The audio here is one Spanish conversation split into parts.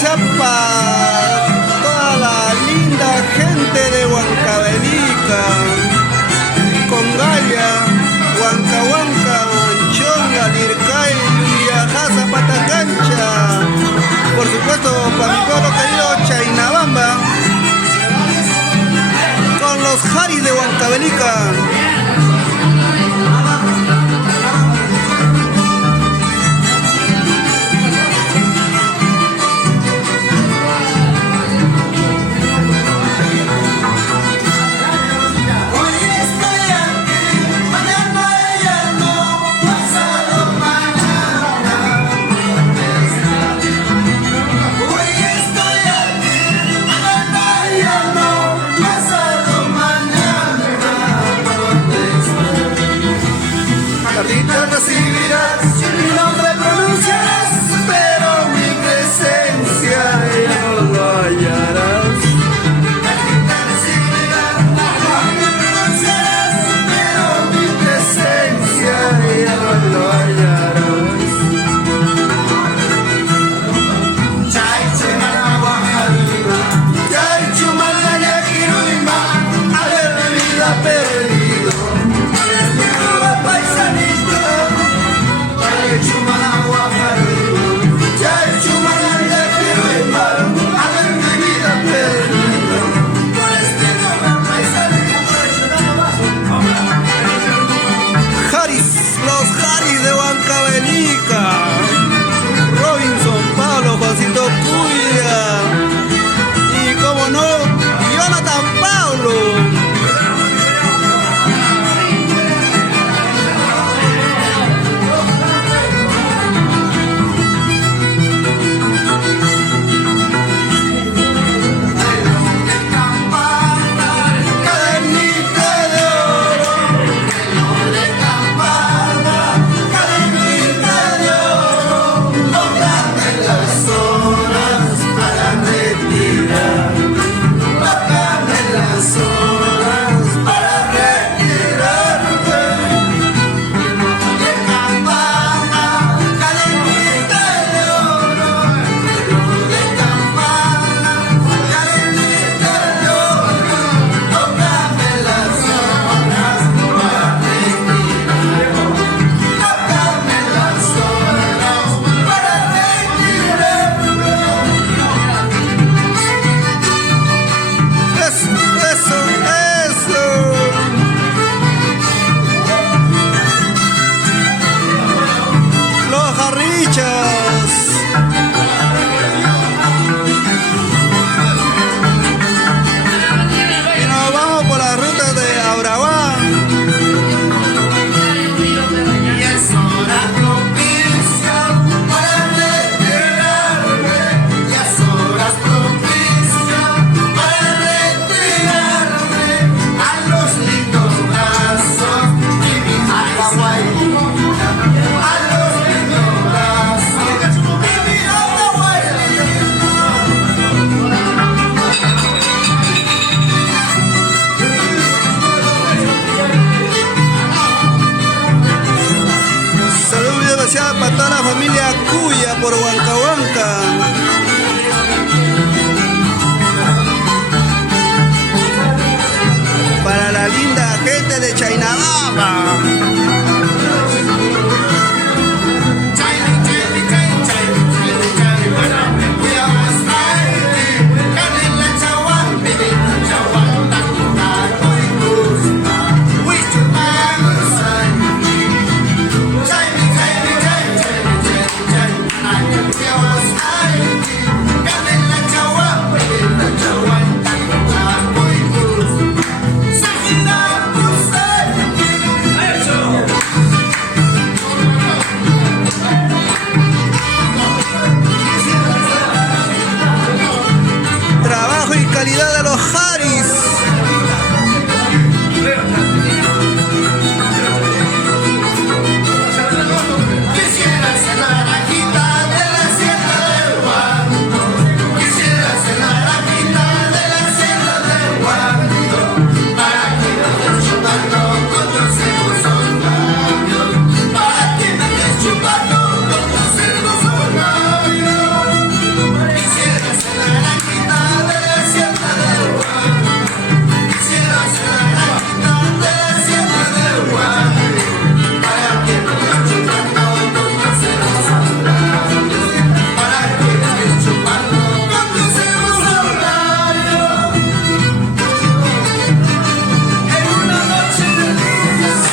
sea para toda la linda gente de Huancavelica, Congaya, Huancahuanca, Anchonga, Lircay, Yuyajá, Patacancha. Por supuesto, para mi pueblo querido Chainabamba, con los Jaris de Huancavelica. Recibirás mi nombre pronunciarás, pero mi presencia ya no lo hallarás. Recibirás mi nombre pronunciarás, pero mi presencia ya no lo hallarás. Chay chumalagua, chay chumalaya kiruima, haber mi vida perdido. Robinson, Pablo, Juancito Cuya y como no, Jonathan Pablo. Para toda la familia Cuya por Huancahuanca. Para la linda gente de Chainabamba. Yeah.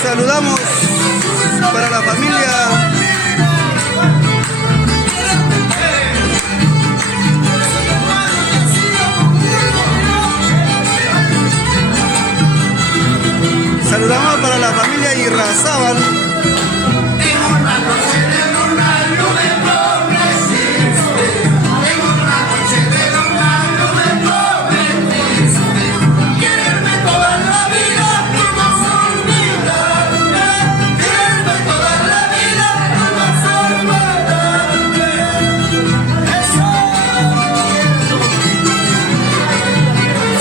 Saludamos para la familia Irrazábal.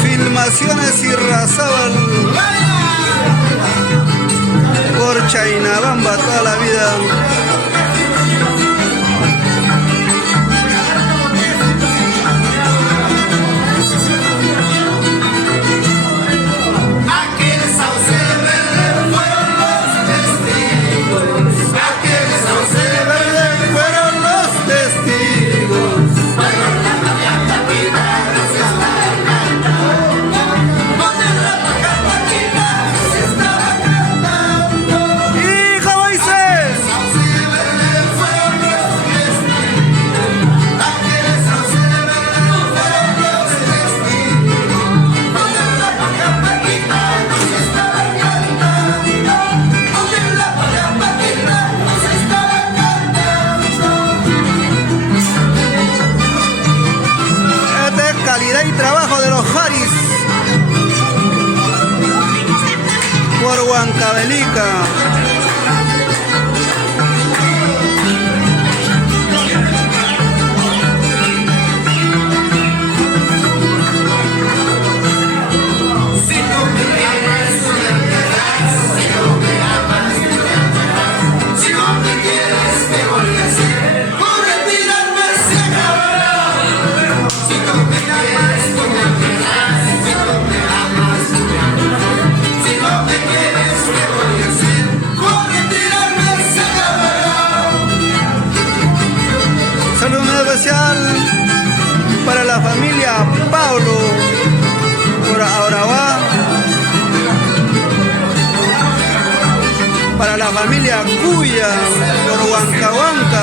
Filmaciones Irrazábal por Chainabamba toda la vida. Calidad y trabajo de los Jaris por Huancavelica. Especial para la familia Pablo por Aurabá, para la familia Cuya por Huancahuanca.